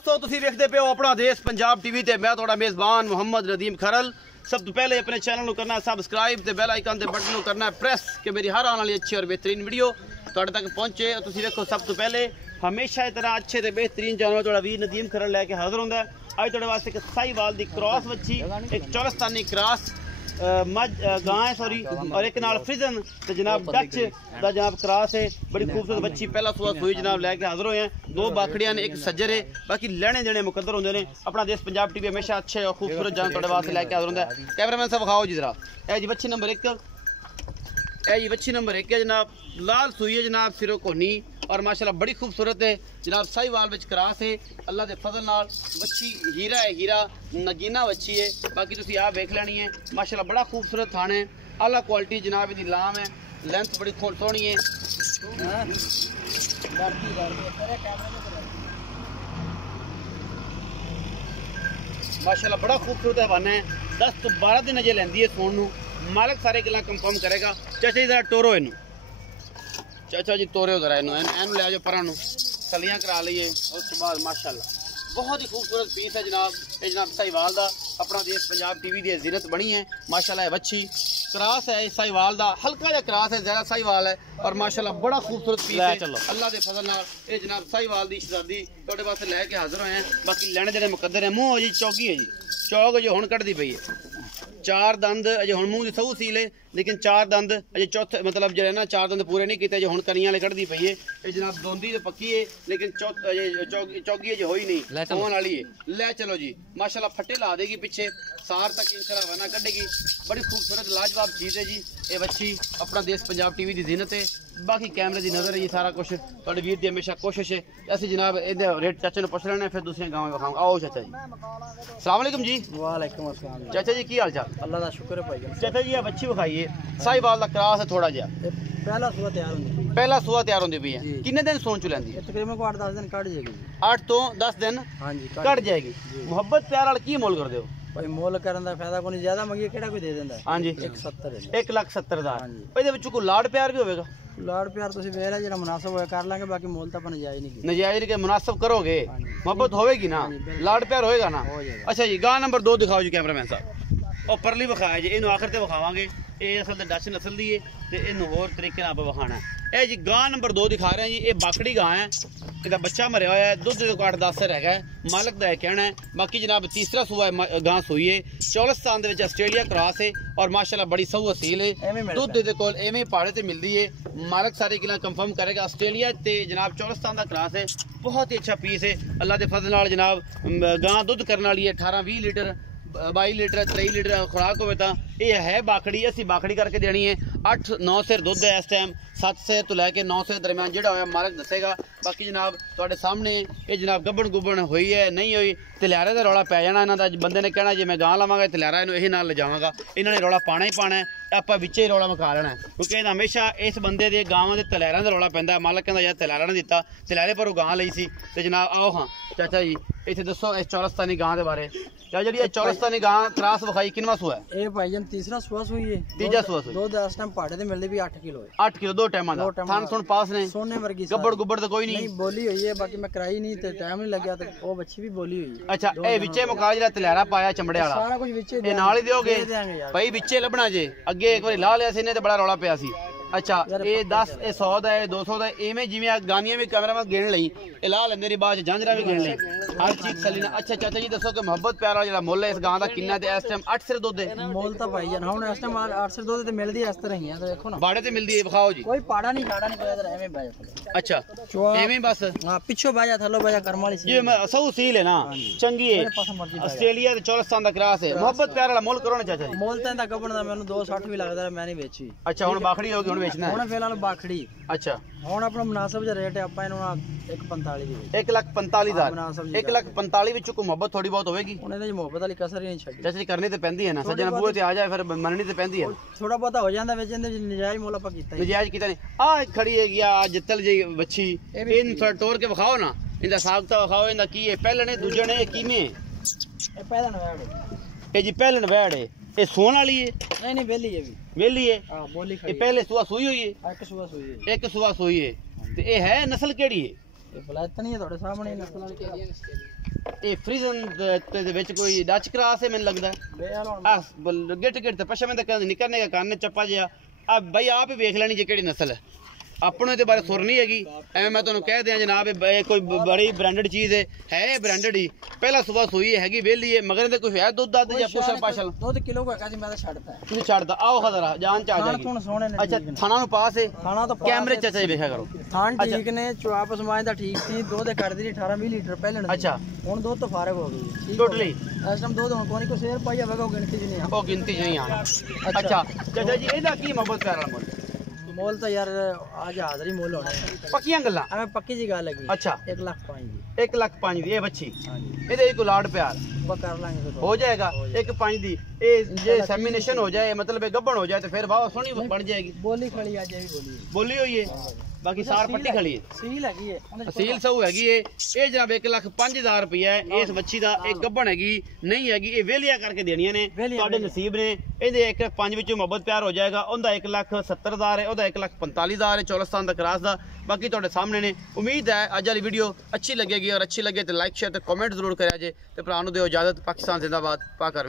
दोस्तों तुसीं वेखदे पे हो अपना देश पंजाब टीवी ते मैं तुहाडा मेज़बान मुहम्मद नदीम खरल। सब तो पहले अपने चैनल को करना सबसक्राइब ते बेल आइकन के बटन को करना प्रेस कि मेरी हर आने वाली अच्छी और बेहतरीन वीडियो तुहाडे तक पहुंचे। तुसीं देखो सब तो पहले हमेशा इतना अच्छे ते बेहतरीन जानवर तुहाडा वीर नदीम खरल लैके हाजिर होंदा है। अज तुहाडे वास्ते एक साहीवाल दी क्रॉस बच्ची, एक चौरस्तानी क्रॉस मज गां है सॉरी, और एक नाल फ्रिजन ते जनाब डच दा जनाब क्रॉस है। बड़ी खूबसूरत बच्ची पहला सुआ सुई जनाब लैके हाजिर होए हैं। दो बाखड़ियां ने, एक सज्जर है, बाकी लेने देने मुकद्दर होंदे ने। अपना देश पंजाब टीवी हमेशा अच्छे और खूबसूरत जानवर तुहाडे वास्ते लैके हाजिर होंदा है। कैमरामैन साहब खाओ जी जरा। ए जी बच्ची नंबर 1, ए जी बच्ची नंबर 1 है जनाब, लाल सुई है जनाब, सिरों कोनी और माशाल्लाह बड़ी खूबसूरत है जनाब। साहीवाल विच क्रॉस है, अल्लाह के फजल नाल बच्ची हीरा है, हीरा नगीना बच्ची है। बाकी तुसीं आप देख लेनी है माशाल्लाह बड़ा खूबसूरत थान है, आला क्वालिटी जनाब इहदी लाम है, लेंथ बड़ी सोहनी है। माशाल्लाह बड़ा खूबसूरत हवाना है। 10 तो 12 दिन अजे लैंदी है सोन नूं। मालक सारे गल्लां कंफर्म करेगा। चाचा जी जरा टोरो इनू, चाचा जी तोरे जरा इनू एनू लै जाओ परां नूं, सलियां करा लईए। उस बाद माशाल्लाह बहुत ही खूबसूरत पीस है जनाब। ये जनाब साहीवाल दा अपना देश पंजाब टीवी दी जीनत बनी है माशाल्लाह। ये बच्ची क्रॉस है साहीवाल दा, हल्का जा क्रॉस है, ज़्यादा साहीवाल है और माशाल्लाह बड़ा खूबसूरत पीस है। अल्लाह के फजल नाल ये जनाब साहीवाल दी शहजादी तुहाडे वास्ते लैके हाजिर होए हैं। बाकी लेने देने मुकद्दर है। मुँह अजी चौगी है जी, चौक अजे हुण कढ़दी पई है। 4 दंद अजे हुण मूँह दी सहू सील है, लेकिन 4 दंद अजे चौथे मतलब जो है ना 4 दंद पूरे नहीं किए, अजे हुण कनियां वाले कढ़दी पई है। ये जनाब दोंदी तो पक्की है, लेकिन चौगी अजे होई नहीं, होने वाली है। ले चलो जी माशाल्लाह फट्टे ला देगी पीछे, सार तक इंशाल्लाह वना कढ़ेगी। बड़ी खूबसूरत लाजवाब चीज़ है जी ये बच्ची। अपना देश पंजाब टीवी की जीनत है। बाकी कैमरे की नज़र है जी, सारा कुछ तुहाडे वीर दी हमेशा कोशिश है। असं जनाब इहदे रेट चाचे नूं पुछ लैणे, फिर दूसरी गांव विखाऊं। आओ चाचा जी। अस्सलाम वालेकुम जी। वालेकुम अस्सलाम चाचा जी की हाल चाल? अल्लाह दा शुक्र है भाई। चाचा जी ये बच्ची विखाइए, साहीवाल दा क्रॉस है थोड़ा जिहा, पहला सुबह तैयार होंदी, पहला सुआ तैयार होंदी पई है। किन्ने दिन सोन चु लैंदी है? तकरीबन को 8-10 दिन कट जाएगी। 8 तो 10 दिन हां जी कट जाएगी। मोहब्बत प्यार वाला की मोल कर दो भाई? मोल करन दा फायदा कोई ज्यादा मंगिए केड़ा कोई दे देंदा है। हां जी 1,70,000। ਇਹਦੇ ਵਿੱਚ ਕੋਈ ਲਾੜ ਪਿਆਰ ਵੀ ਹੋਵੇਗਾ? लाड़ प्यार तुसीं वेख लै जेड़ा मुनासिब होए कर लांगे, बाकी मोल तो अपन जायज नहीं। नजायज के मुनासिब करोगे, मोहब्बत होएगी ना, लाड़ प्यार होएगा ना। अच्छा जी गां नंबर 2 दिखाओ जी कैमरामैन साहब। और परली विखाया जी, इनू आखिर ते विखावांगे। ये असल ते डच नस्ल दी है ते इनू होर तरीके नाल विखाना है। ए जी गां नंबर 2 दिखा रहे हैं जी। ये बाकड़ी गां है, इसका बच्चा मरिया हुआ है, दुध दे 8-10 रह गया है, मालक का कहना है। बाकी जनाब तीसरा सूआ गां सूई है, चौलस्तान दे विच ऑस्ट्रेलिया क्रॉस है और माशाल्लाह बड़ी सऊ असील है। दुध दे कोल एवें पहाड़े ते मिलदी है। मालक सारी गल्लां कंफर्म करेगा। ऑस्ट्रेलिया ते जनाब चौलस्तान दा क्रॉस है, बहुत ही अच्छा पीस है। अल्लाह दे फजल नाल जनाब गां दुध करने वाली है। 18-20 लीटर 22 लीटर 23 लीटर खुराक होवे तां ये है बाखड़ी। असी बाखड़ी करके देनी है। 8-9 सेर दुध है इस टाइम, 7 सेर तो लैके 9 सेर दरम्यान जेड़ा होया मालक दसेगा। बाकी जनाब तुहाडे सामने ये जनाब गब्बन गुब्बन हुई है नहीं हुई, तलियारे का रौला पै जाना। इन्हां दा बंदे ने कहना जे मैं गां लावांगा तलियारा इनू यही नाल ले जावांगा, इन्हां ने रौला पाना ही पाना है, आपां विचे ही रौला मुका लेना है। क्योंकि हमेशा इस बंदे दे गांवां दे तलियारां दा रौला पैंदा है। मालक कहंदा यार तलियारा नहीं दिता, तलियारे पर गां लई सी। ते जनाब आओ हाँ चाचा जी इत्थे दसो इस चौरस्तानी गां दे बारे। या जी चौरस्तानी गां क्रॉस विखाई किनवा सुआ है? ए भाईजान तीसरा सुआ सुई है, तीजा सुआ सुई। दूध इस टाइम पहाड़े ते मिलदे भी 8 किलो है। 8 किलो 2 टाइमां दा थान सुन पास ने, सोने वर्गी गब्बड़ गुब्बड़ तो कोई नहीं बोली हुई है। बाकी मैं कराई नहीं ते टाइम नहीं लग्या, ते ओ बच्ची भी बोली हुई है। अच्छा ए विचे मुका जेड़ा तलियारा पाया चमड़े वाला सारा कुछ विचे ए नाल ही दियोगे भाई? विचे लभना जे, अगे एक बार ला लिया सी ने ते बड़ा रौला पिया सी। अच्छा ये 10 ये 100 दा है 200 दा एवें जिवें गानियां भी कैमरा में गिन लई, ए ला ले मेरी बात झांझरा भी गिन ले, हर चीज सलीना। अच्छा चाचा जी दसो कि मोहब्बत प्यार वाला जेड़ा मुੱਲ है इस गां दा किन्ना ते इस टाइम 8 सिर दुध है? मोल तो भाईजान हुन इस टाइम 8 सिर दुध ते मिलदी इस तरह ही है। तो देखो ना बाड़े ते मिलदी है, विखाओ जी। कोई पाड़ा नहीं छाड़ा नहीं, कोई इधर एवें बाजा थलो। अच्छा एवें बस हां पिछो बाजा थलो बाजा कर्म वाली सी। ये सऊ सील है ना, चंगी है। ऑस्ट्रेलिया ते चौरस्तान दा क्रॉस है। मोहब्बत प्यार वाला मुੱਲ करो ना चाचा जी। मोल तो इंदा गबन दा मैनू 260 भी लगदा है, मैं नहीं बेची। अच्छा हुन बाखड़ी होगी, हुन बेचना है? हुन फिलहाल बाखड़ी। अच्छा हुन अपना मुनासिब जिहा रेट है, आपां इनू 145 दी 1,45,000 1,45,000 विच कोई मोहब्बत थोड़ी बहुत होगी? हुन इहदे मोहब्बत वाली कसर ही नहीं छड्डी। चाचा जी करनी ते पैंदी है ना, सज्जन बूहे ते आ जाए फिर मननी ते पैंदी है। थोड़ा बहुत हो जांदा विच इहदे नजायज मोल आपां कीता। नजायज कीता नहीं। आ खड़ी है गया जितल जी बच्ची, इन थोड़ा तोड़ के विखाओ ना, इंदा साग तो विखाओ। इंदा की है पहलने दूजे ने किवें? ए पहलन वैड़ ए जी पहलन वैड़ है, ये सोन वाली है? नहीं नहीं वेली है भी, वेली है। हां बोली खड़ी। ये पहले सुआ सुई हुई है? एक सुआ सुई है। एक सुआ सुई है। ते ये है नस्ल केड़ी है? ये बलायत नहीं है, थोड़े सामने नस्ल वाली। ਇਹ ਫਰੀਜ਼ਨ ਦੇ ਵਿੱਚ ਕੋਈ ਡੱਚ ਕਰਾਸ ਹੈ ਮੈਨੂੰ ਲੱਗਦਾ ਆ ਗਿੱਟ ਗਿੱਟ ਤੇ ਪਸ਼ਮੇ ਦਾ ਨਿਕਲਨੇ ਦਾ ਕੰਨ ਚੱਪਾ ਜਿਹਾ ਆ ਬਈ ਆਪ ਹੀ ਵੇਖ ਲੈਣੀ ਜੇ ਕਿਹੜੀ ਨਸਲ ਹੈ अपने दे बारे सुर नहीं हैगी एवं मैं तुहानू कह दियां जनाब ये कोई बड़ी ब्रांडेड चीज़ है ब्रांडेड ही पहला सुबह सुई हैगी वेली है मगर कोई है दुध दद या पुछल पाछल दुध किलो का जी मैं तो छड़ता है तुसी छड़दा आओ खतरा जान च आ जाएगी अच्छा थाना नु पास है थाना तो कैमरे च अच्छा देखा करो थान ठीक ने वापस माए दा ठीक थी दुध कर दी 18-20 लीटर पहले अच्छा हुन दुध तो फारग हो गई टोटली इस टाइम दुध हुन कोई शेर पाई जावेगा गिनती च नहीं ओ गिनती च नहीं आना अच्छा चाचा जी एदा की मोहब्बत कर रहा मोल मोल तो यार आज हाजिर ही मोल होने पक्कियां गल्लां एवें पक्की जी गल है अच्छा 1,05,000 दी 1,05,000 दी ये बच्ची ਇਹਦੇ ਕੋਈ ਲਾੜ ਪਿਆਰ कर लांगे हो जाएगा 1,05,000 दी ये जे सेमिनेशन हो जाए मतलब ये गब्बन हो जाए तो फिर वाह सोहनी बन जाएगी बोली खड़ी आज भी बोली हुई है बाकी सार पट्टी खड़ी है सील हैगी है सील सऊ हैगी है ये जनाब 1,05,000 रुपया है इस बच्ची दा एक गब्बन हैगी नहीं हैगी ये वेलिया करके देनियां ने ਤੁਹਾਡੇ नसीब ने ਇਹਦੇ 1,05,000 ਵਿੱਚੋਂ ਮੁਹੱਬਤ ਪਿਆਰ ਹੋ ਜਾਏਗਾ ਉਹਦਾ 1,70,000 है ਉਹਦਾ 1,45,000 है चौलस्तान दा क्रास दा बाकी ਤੁਹਾਡੇ सामने ने उम्मीद है ਅੱਜ ਵਾਲੀ ਵੀਡੀਓ अच्छी लगेगी और अच्छी लगे तो लाइक शेयर तो कमेंट जरूर करिया जे ते भरा ਨੂੰ ਦਿਓ इजाजत पाकिस्तान जिंदाबाद पाक